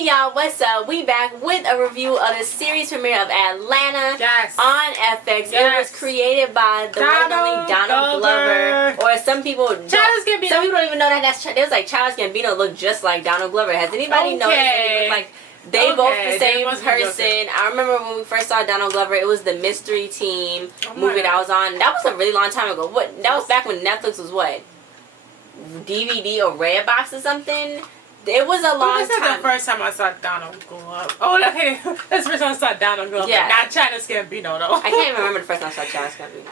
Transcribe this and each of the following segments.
Hey y'all, what's up? We back with a review of the series premiere of Atlanta on FX. It was created by the one and only Donald Glover, or some people don't even know that that's. It was like Childish Gambino looked just like Donald Glover. Has anybody noticed that he looked like they both the same person? I remember when we first saw Donald Glover, it was the Mystery Team movie that was on. That was a really long time ago. What? That was back when Netflix was what? DVD or Redbox or something. It was a long time. That's the first time I saw Donald go up. Oh, okay. That's the first time I saw Donald go up. Yeah. Not Childish Gambino, though. I can't even remember the first time I saw Childish Gambino.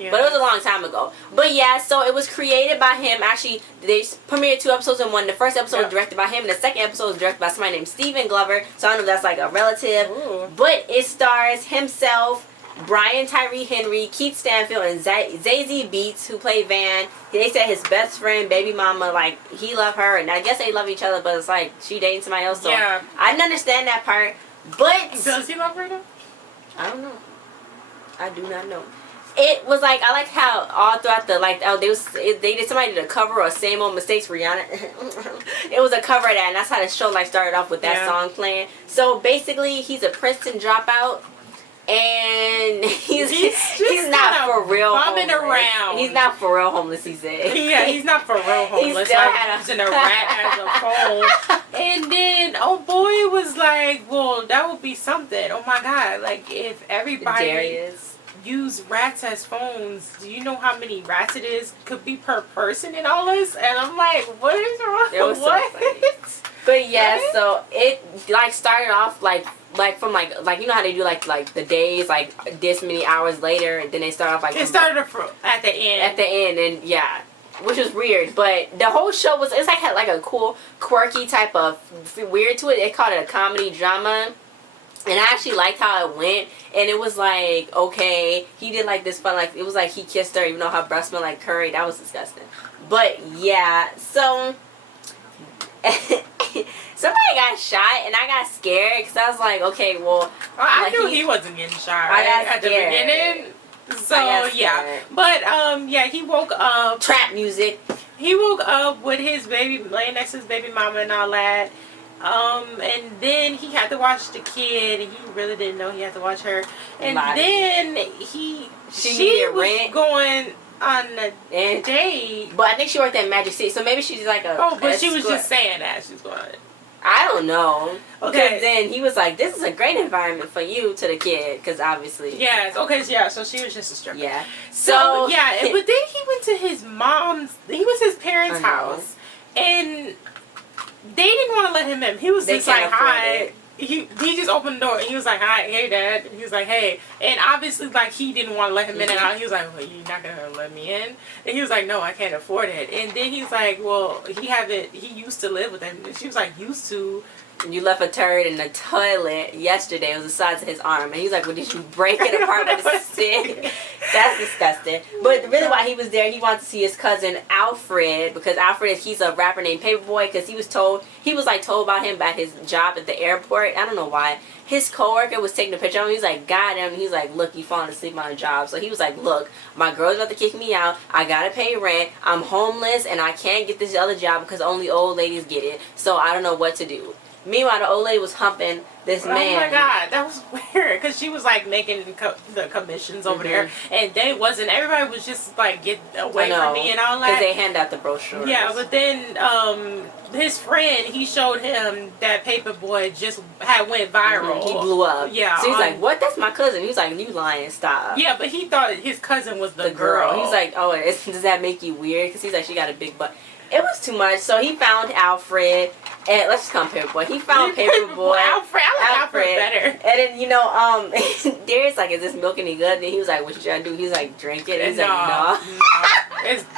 Yeah. But it was a long time ago. But yeah, so it was created by him. Actually, they premiered 2 episodes in one. The first episode was directed by him, and the second episode was directed by somebody named Stephen Glover. So I don't know if that's like a relative. Ooh. But it stars himself, Brian Tyree Henry, Keith Stanfield, and Zazie Beetz, who played Van. They said his best friend, baby mama, like, he loved her, and I guess they love each other, but it's like, she dating somebody else, so I didn't understand that part, but... Does he love her, though? I don't know. I do not know. It was like, I like how all throughout the, like, somebody did a cover of Same Old Mistakes for Rihanna. It was a cover of that, and that's how the show, like, started off with that song playing. So, basically, he's a Princeton dropout. And he's not for real homeless. Around. He's not for real homeless, he said. Yeah, he's not for real homeless. He's like using a rat as a phone. And then, oh boy, was like, well, that would be something. Oh my God. Like, if everybody used rats as phones, do you know how many rats it is? Could be per person and all this? And I'm like, what is wrong? It was what? So funny. But yeah, so it like started off like from like you know how they do like the days like this many hours later, and then they start off like it started at the end, and yeah, which was weird. But the whole show it's like had like a cool quirky type of weird to it. They called it a comedy drama, and I actually liked how it went. And it was like, okay, he did like this fun, like it was like he kissed her even though her breath smelled like curry. That was disgusting. But yeah, so somebody got shot, and I got scared because I was like, okay, well, I knew he wasn't getting shot at the beginning. So yeah, but yeah, he woke up. Trap music. He woke up with his baby, laying next to his baby mama and all that. And then he had to watch the kid, and he really didn't know he had to watch her. And then she was going on a date. But I think she worked at Magic City, so maybe she's like a... Oh, but she was just saying that she's going... I don't know. Okay. Because then he was like, this is a great environment for you to the kid, because obviously... Yes, okay, yeah, so she was just a stripper. Yeah. So yeah, but then he went to his mom's... He was his parents' house, and they didn't want to let him in. He was just like, hi... He just opened the door and he was like, hi, hey dad. And he was like, hey. And obviously like he didn't want to let him in and out. He was like, well, you're not gonna let me in? And he was like, no, I can't afford it. And then he's like, well, he used to live with him. And she was like, used to. And you left a turd in the toilet yesterday. It was the size of his arm. And he's like, well, did you break it apart with a stick? That's disgusting. But really why he was there, he wanted to see his cousin Alfred, because Alfred, he's a rapper named Paperboy, because he was told about him about his job at the airport. I don't know why. His coworker was taking a picture of him. He's like, got him. He's like, look, you falling asleep on a job. So he was like, look, my girl's about to kick me out. I gotta pay rent. I'm homeless and I can't get this other job because only old ladies get it. So I don't know what to do. Meanwhile, the old lady was humping this man. Oh my God, that was weird. Because she was like making the commissions over there. And they wasn't. Everybody was just like, get away from me and all that. Because they hand out the brochures. Yeah, but then his friend, he showed him that Paperboy just went viral. He blew up. Yeah. So he's like, what? That's my cousin. He was like, you lying, stop. Yeah, but he thought his cousin was the girl. He's like, oh, does that make you weird? Because he's like, she got a big butt. It was too much. So he found Alfred. And let's just call him Paperboy. He found Paperboy. Alfred. I like Alfred better. And then, you know, Darius like, is this milk any good? And he was like, what should I do? He's like, drink it. And he's like,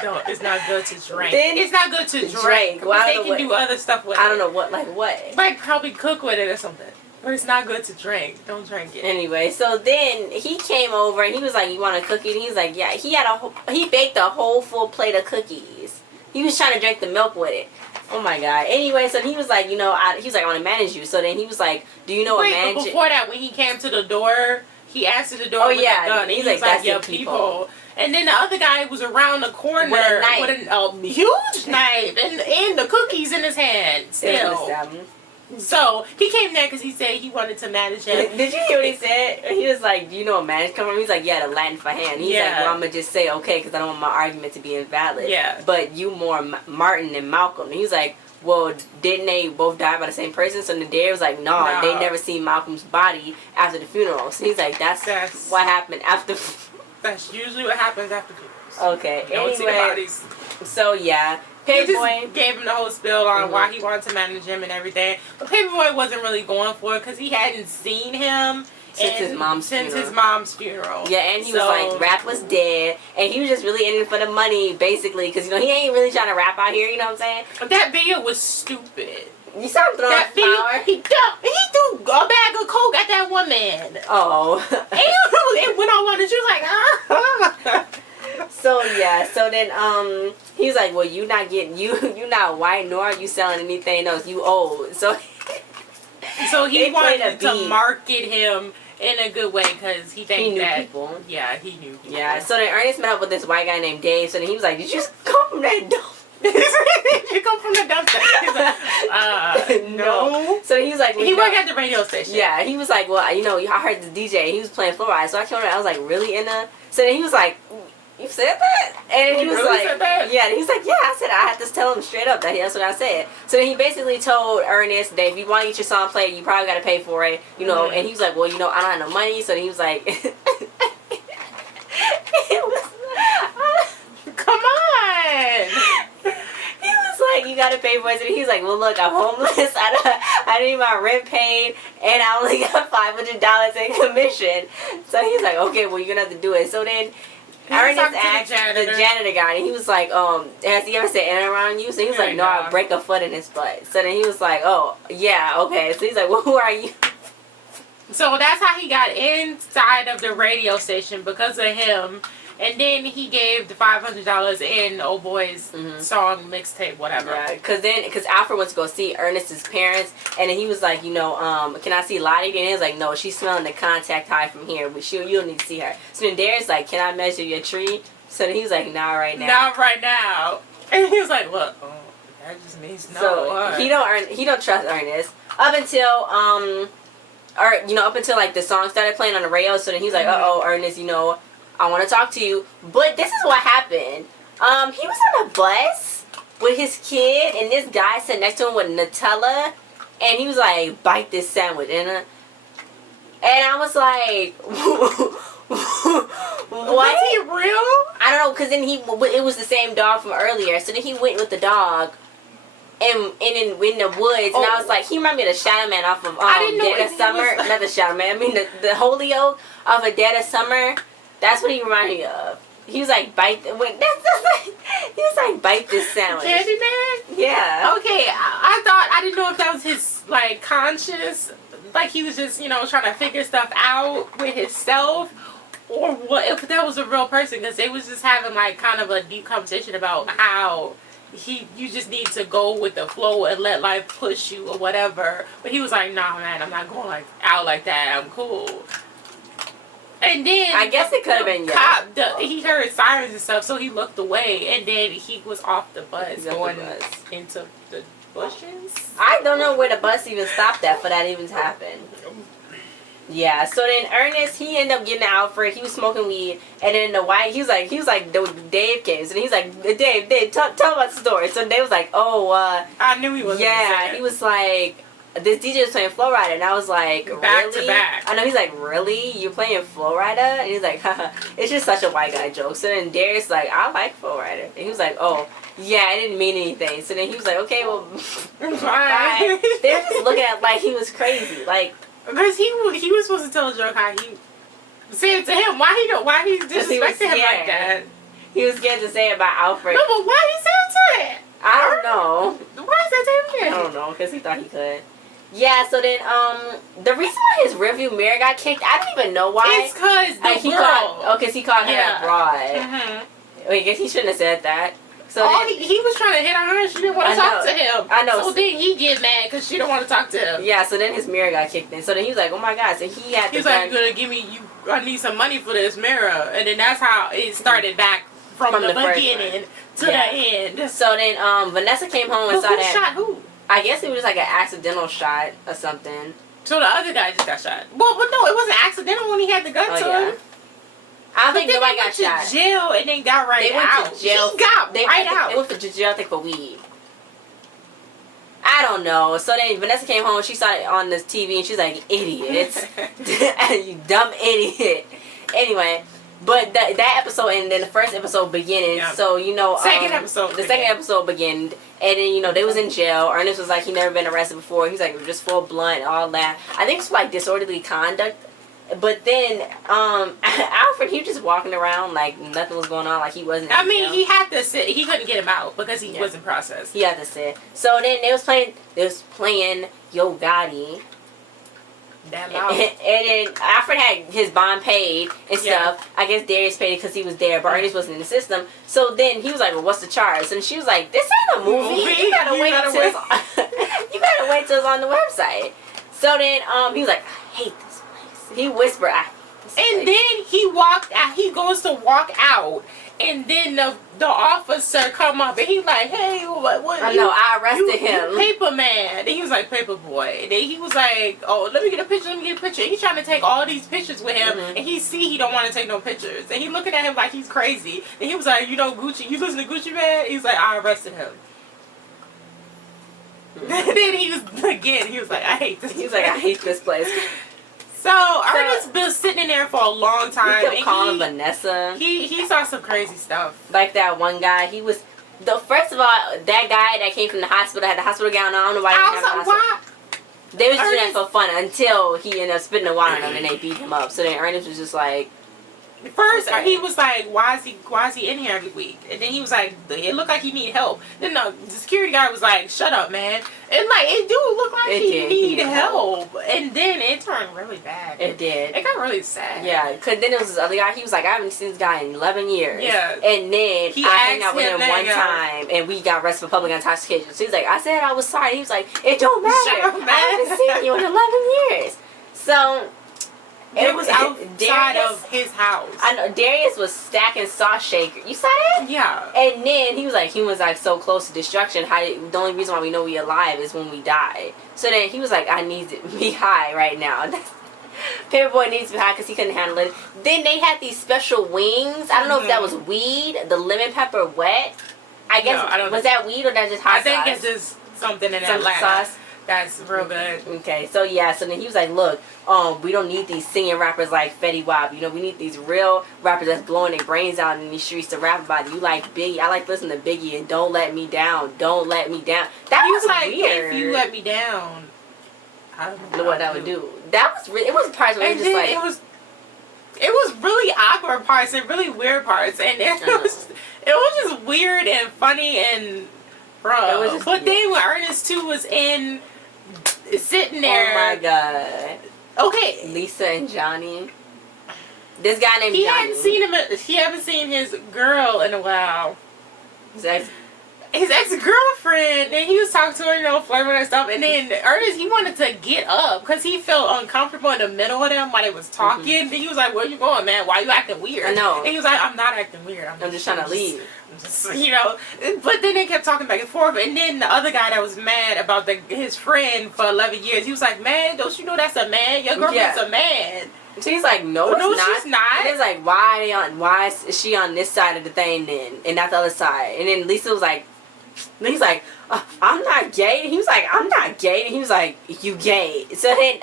no. It's not good to drink. Then it's not good to drink. Well, they can do other stuff with it. I don't know what, like what? Like probably cook with it or something. But it's not good to drink. Don't drink it. Anyway, so then he came over and he was like, you want a cookie? And he's like, yeah. He baked a whole full plate of cookies. He was trying to drink the milk with it. Oh my God. Anyway, so he was like, you know, he was like, I want to manage you. So then he was like, do you know what manage? But before that, when he came to the door, he answered the door with a gun. And he's like, that's your people. And then the other guy was around the corner with a huge knife and the cookies in his hand. Still. So he came there because he said he wanted to manage him. Did you hear what he said? He was like, "Do you know what manage come from?" He's like, "Yeah, the Latin for hand." He's like, "Well, I'm gonna just say okay because I don't want my argument to be invalid." Yeah. But you more Martin than Malcolm. And he's like, "Well, didn't they both die by the same person?" So Nadir was like, "No, they never seen Malcolm's body after the funeral." So he's like, "That's what happened after." That's usually what happens after funerals. Okay. You don't see the bodies. So yeah. Paperboy gave him the whole spill on why he wanted to manage him and everything. But Paperboy wasn't really going for it because he hadn't seen him since his mom's funeral. Yeah, and he was like, rap was dead. And he was just really in it for the money, basically. Because, you know, he ain't really trying to rap out here, you know what I'm saying? That video was stupid. You saw him throwing that flour? He threw a bag of coke at that woman. Oh. And it went all on and she was like, ah. So yeah, so then he was like, well, you not white nor are you selling anything else, you old. So he wanted to market him in a good way because he knew people. Yeah, he knew people. Yeah, so then Ernest met up with this white guy named Dave. So then he was like, did you come from that dump? Did you come from the dumpster? He's like, no. So he was like, he worked at the radio station. Yeah, he was like, well, you know, I heard the DJ, he was playing Fluoride. So I came over, I was like, really in a... So then he was like, you said that? And he was really like, said that? yeah. And he's like, yeah, I said, I had to tell him straight up that's what I said. So then he basically told Ernest that if you want to get your song played, you probably got to pay for it, you know. And he was like, well, you know, I don't have no money. So then he was like, come on. He was like, you got to pay for it. And he's like, well, look, I'm homeless. I need my rent paid, and I only got $500 in commission. So he's like, okay, well, you're gonna have to do it. So then Ernest asked the janitor guy, and he was like, has he ever said anything around you? So he was like, no, I'll break a foot in his butt. So then he was like, oh, yeah, okay. So he's like, well, who are you? So that's how he got inside of the radio station, because of him. And then he gave the $500 in old boy's song mixtape, whatever. Yeah, because Alfred went to go see Ernest's parents, and then he was like, you know, can I see Lottie? And he was like, no, she's smelling the contact high from here, but you don't need to see her. So then Darius like, can I measure your tree? So then he was like, not right now. Not right now. And he was like, what? Oh, that just means no. So he don't trust Ernest up until up until like the song started playing on the radio. So then he's like, Ernest, you know, I want to talk to you. But this is what happened. He was on a bus with his kid, and this guy sat next to him with Nutella, and he was like, bite this sandwich. And I was like, what? Was he real? I don't know, because then it was the same dog from earlier. So then he went with the dog in the woods, and I was like, he reminded me of the Shadow Man off of Dead of Summer. Not the Shadow Man, I mean the Holyoke off of Dead of Summer. That's what he reminded me of. He was like, bite this sandwich. Candyman? Yeah. Okay, I didn't know if that was his, like, conscious, like he was just, you know, trying to figure stuff out with himself, or what if that was a real person, because they was just having, like, kind of a deep conversation about how you just need to go with the flow and let life push you or whatever. But he was like, nah, man, I'm not going out like that. I'm cool. And then I guess it could have been he heard sirens and stuff, so he looked away, and then he was off the bus going into the bushes. I don't know where the bus even stopped at for that even to happen. Yeah, so then Ernest, he ended up getting an Alfred. He was smoking weed, and then the white, he was like Dave came, and he's like, Dave, tell about the story. So Dave was like, I knew he was. Yeah, he was like, this DJ was playing Flow Rider, and I was like, back really? To back. I know, he's like, really? You're playing Flow Rider? And he's like, haha. It's just such a white guy joke. So then Darius like, I like Flow Rider. And he was like, oh, yeah, it didn't mean anything. So then he was like, okay, well, bye. They were just looking at like he was crazy. Like, because he was supposed to tell a joke how he said it to him. Why he disrespected him like that? He was scared to say it about Alfred. No, but why he said it to him? I don't know. Why is that to him? I don't know, because he thought he could. Yeah, so then, the reason why his review mirror got kicked, I don't even know why. It's because he called her a broad. Wait, I guess he shouldn't have said that. So he was trying to hit on her and she didn't want to talk to him. I know. So then he get mad because she don't want to talk to him. Yeah, so then his mirror got kicked in. So then he was like, oh my God. So he had He was like, you're going to give me, I need some money for this mirror. And then that's how it started back from the beginning to the end. So then Vanessa came home and saw that. Who shot who? I guess it was just like an accidental shot or something. So the other guy just got shot. Well, but no, it wasn't accidental when he had the gun to him. I don't think nobody got shot. To jail and then got right out. They went to jail. He got right out. They went to jail, I think, for weed. I don't know. So then Vanessa came home. She saw it on this TV and she's like, "Idiots, you dumb idiot." Anyway, but that episode and then the first episode beginning. Yeah. So the second episode began, and then they was in jail. Ernest was like he never been arrested before. He's like just full blunt, all that. I think it's like disorderly conduct. But then Alfred, he was just walking around like nothing was going on, like he wasn't. I mean, he had to sit. He couldn't get him out because he wasn't processed. He had to sit. So then they was playing Yo Gotti. That loud. And then Alfred had his bond paid and stuff. I guess Darius paid it because he was there, but Ernest wasn't in the system. So then he was like, "Well, what's the charge?" And she was like, "This ain't a movie. You gotta wait till it's on the website." So then he was like, "I hate this place." He whispered, "I hate this place." And then he walked out. He goes to walk out. And then the officer come up and he like, "Hey, what?" I know, I arrested him. You paper man. Then he was like, "Paper boy." Then he was like, "Oh, let me get a picture. He's trying to take all these pictures with him, and he don't want to take no pictures. And he looking at him like he's crazy. And he was like, Gucci, you listen to Gucci Man? He's like, I arrested him. Then he was like, I hate this. He's like, I hate this place. So Ernest been sitting in there for a long time. He kept calling Vanessa. He saw some crazy stuff. Like that one guy. He was first of all, that guy that came from the hospital had the hospital gown on. I don't know why he had the hospital. They was doing that for fun until he ended up spitting the water on him and they beat him up. So then Ernest was just like, first he was like, why is he in here every week? And then he was like, it looked like he need help. Then the security guy was like, shut up, man. And like, it do look like he need help. And then it turned really bad. It did. It got really sad. Yeah, because then there was this other guy. He was like, I haven't seen this guy in 11 years. Yeah. And then I hung out with him one time and we got arrested for public intoxication. So he's like, I said I was sorry. He was like, it don't matter. I haven't seen you in 11 years. So it was outside of his house. I know. Darius was stacking sauce shaker. You saw that? Yeah. And then he was like, humans like so close to destruction. The only reason why we know we alive is when we die. So then he was like, I need to be high right now. Paperboy needs to be high because he couldn't handle it. Then they had these special wings. I don't know if that was weed, the lemon pepper wet. I guess, no, I don't was that weed or that just hot sauce? I think it's just something in Atlanta. Sauce. That's real good. Okay, so yeah, so then he was like, look, we don't need these singing rappers like Fetty Wap. We need these real rappers that's blowing their brains out in these streets to rap about it. You like Biggie. I like listening to Biggie and Don't Let Me Down. Don't Let Me Down. That was like, weird. If you let me down, I don't know what that would do. That was really, it was parts where it was just like, it was really awkward parts and really weird parts, and it was just weird and funny and bro. But then when Ernest too was sitting there. Oh my god. Okay. Lisa and Johnny. This guy named Johnny. He haven't seen his girl in a while. His ex-girlfriend. And he was talking to her, flirting and stuff. And then Ernest, he wanted to get up because he felt uncomfortable in the middle of them while they was talking. Mm-hmm. Then he was like, where you going, man? Why you acting weird? I know. And he was like, I'm not acting weird. I'm just trying to leave. But then they kept talking back and forth, and then the other guy that was mad about his friend for 11 years, he was like, man, don't you know that's a man? Your girlfriend's a man. So he's like, no, she's not. And it's like, why is she on this side of the thing then, and not the other side? And then Lisa was like, he's like, I'm not gay. And he was like, I'm not gay. And he was like, you gay. So then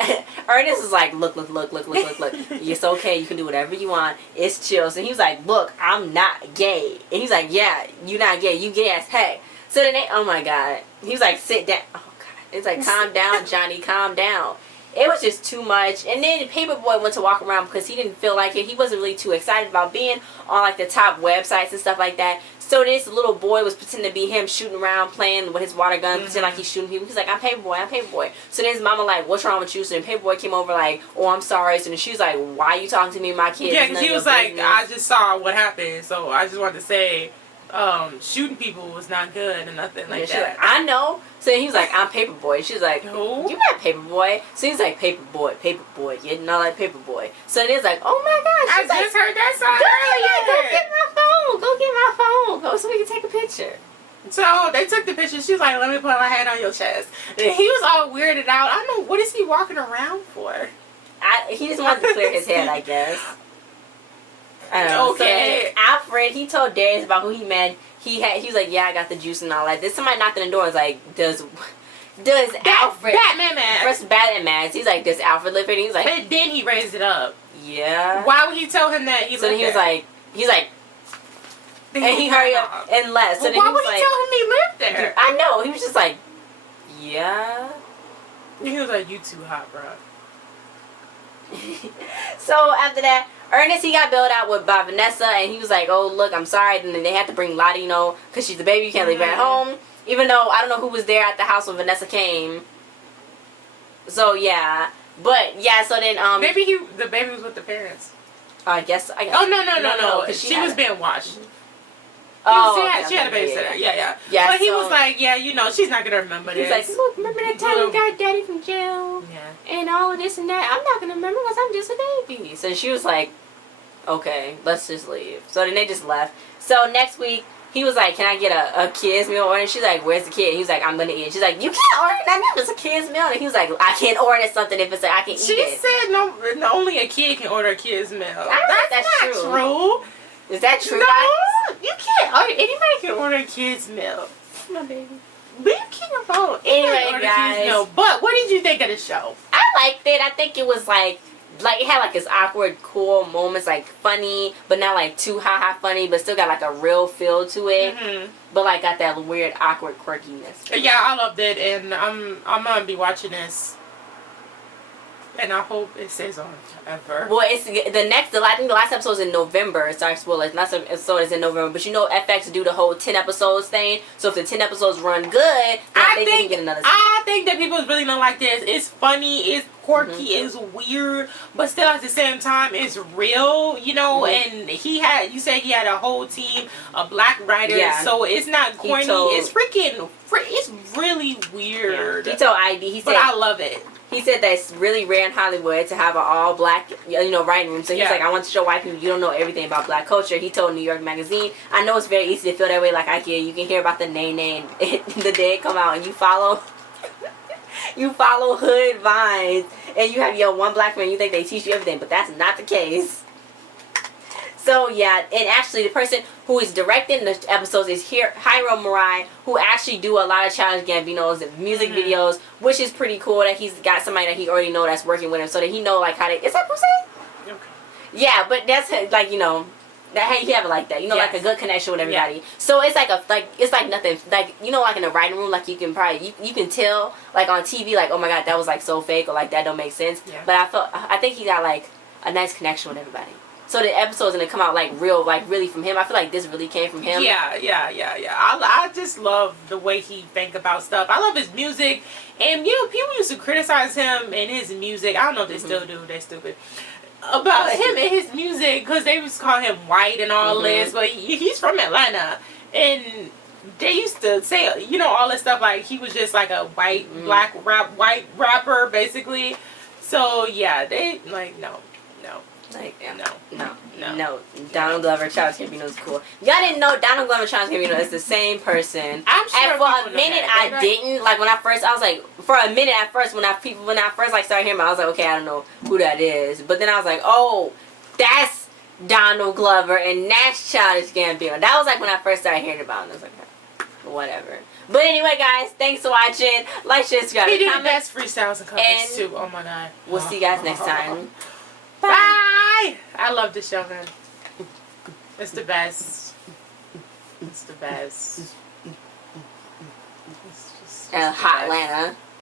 Ernest was like, look. It's okay. You can do whatever you want. It's chill. So he was like, look, I'm not gay. And he's like, yeah, you not gay. You gay as heck. So then oh my God. He was like, sit down. Oh God. It's like, calm down, Johnny. Calm down. It was just too much. And then Paperboy went to walk around because he didn't feel like it. He wasn't really too excited about being on like the top websites and stuff like that. So this little boy was pretending to be him, shooting around, playing with his water gun, pretending like he's shooting people. He's like, I'm Paperboy. So then his mama like, what's wrong with you? So then Paperboy came over like, oh, I'm sorry. So then she was like, why are you talking to me and my kids? Yeah, because he was like, I just saw what happened. So I just wanted to say, shooting people was not good and nothing like that. Like, I know. So he was like, I'm Paperboy. She's like, who? You're not Paperboy. So he's like, Paperboy. You know, like Paperboy. So then he's like, oh my gosh. I just heard that song earlier. Go get my phone. Go so we can take a picture. So they took the picture. She was like, "Let me put my hand on your chest." And he was all weirded out. I don't know, what is he walking around for? He just wanted to clear his head, I guess. I don't know. Okay. So Alfred, he told Darius about who he met. He was like, yeah, I got the juice and all that. Then somebody knocked on the door. Was like, does Alfred Batman man? First Batman man. He's like, does Alfred live here? And he's like, but then he raised it up. Yeah. Why would he tell him that? So then he was like, and he hurried up and left. So well, then why he was would he like, tell him he lived there? I know. He was just like, yeah. He was like, you too hot, bro. So after that, Ernest, he got bailed out by Vanessa, and he was like, oh, look, I'm sorry. And then they had to bring Lottie, you know, because she's the baby, you can't leave her at home. Even though I don't know who was there at the house when Vanessa came. So, yeah. But, yeah, so then... maybe the baby was with the parents. I guess. Oh, no. She was being watched. She had a babysitter. Yeah. But he was like, yeah, you know, she's not going to remember this. He's like, look, remember that time we got Daddy from jail? Yeah. And all of this and that. I'm not going to remember because I'm just a baby. So she was like, okay, let's just leave. So then they just left. So next week, he was like, can I get a kid's meal order? And she's like, where's the kid? He was like, I'm going to eat it. She's like, you can't order that if it's a kid's meal. And he was like, I can't order something if it's like, I can eat it. She said no, only a kid can order a kid's meal. That's not true. Is that true, no, guys? You can't order. Anybody can order a kid's meal. My baby. But you can't vote. Anyway, guys. But what did you think of the show? I liked it. I think it was like it had like its awkward, cool moments, like funny, but not like too ha funny, but still got like a real feel to it. Mm-hmm. But like got that weird, awkward quirkiness. Yeah, I loved it, and I'm gonna be watching this. And I hope it stays on forever. Well, it's I think the last episode is in November. Sorry, spoilers. Last episode is in November. But you know FX do the whole 10 episodes thing. So if the 10 episodes run good, then they can get another season. I think that people really don't like this. It's funny, it's quirky, it's weird, but still at the same time it's real, you know, and you said he had a whole team of black writers, so it's not corny, it's really weird. He told ID, but I love it. He said that it's really rare in Hollywood to have an all-black, writing room. So he's like, I want to show white people you don't know everything about black culture. He told New York Magazine, I know it's very easy to feel that way. Like, you can hear about the Nene the day it come out, and you follow hood vines, and you have your one black man, you think they teach you everything, but that's not the case. So, yeah, and actually the person who is directing the episodes is Hiro Murai, who actually do a lot of Childish Gambino's music videos, which is pretty cool that he's got somebody that he already know that's working with him, so that he know, like, how to... Is that Pusey? Okay. Yeah, but that's, like, that he have it like that. Like a good connection with everybody. Yeah. So it's like it's like nothing, like, like in a writing room, like you can probably, you can tell, like on TV, like, oh my God, that was like so fake, or like that don't make sense. Yeah. But I think he got like a nice connection with everybody. So the episode's gonna come out like real, like really from him. I feel like this really came from him. Yeah. I just love the way he think about stuff. I love his music, and people used to criticize him and his music. I don't know if they still do. They're stupid about him and his music because they was calling him white and all this. But he's from Atlanta, and they used to say all this stuff like he was just like a white white rapper basically. So yeah, they like no. Like, no. Donald Glover, Childish Gambino is cool. Y'all didn't know Donald Glover, Childish Gambino is the same person. I'm sure. And for a minute, I didn't. Like, when I was like, for a minute at first, when I first like started hearing him, I was like, okay, I don't know who that is. But then I was like, oh, that's Donald Glover and that's Childish Gambino. That was like when I first started hearing about him. I was like, whatever. But anyway, guys, thanks for watching. Like, share, subscribe, he did the best freestyles and covers too. Oh my God. We'll see you guys next time. Bye. I love this show, man. It's the best. It's the best. Hot Atlanta.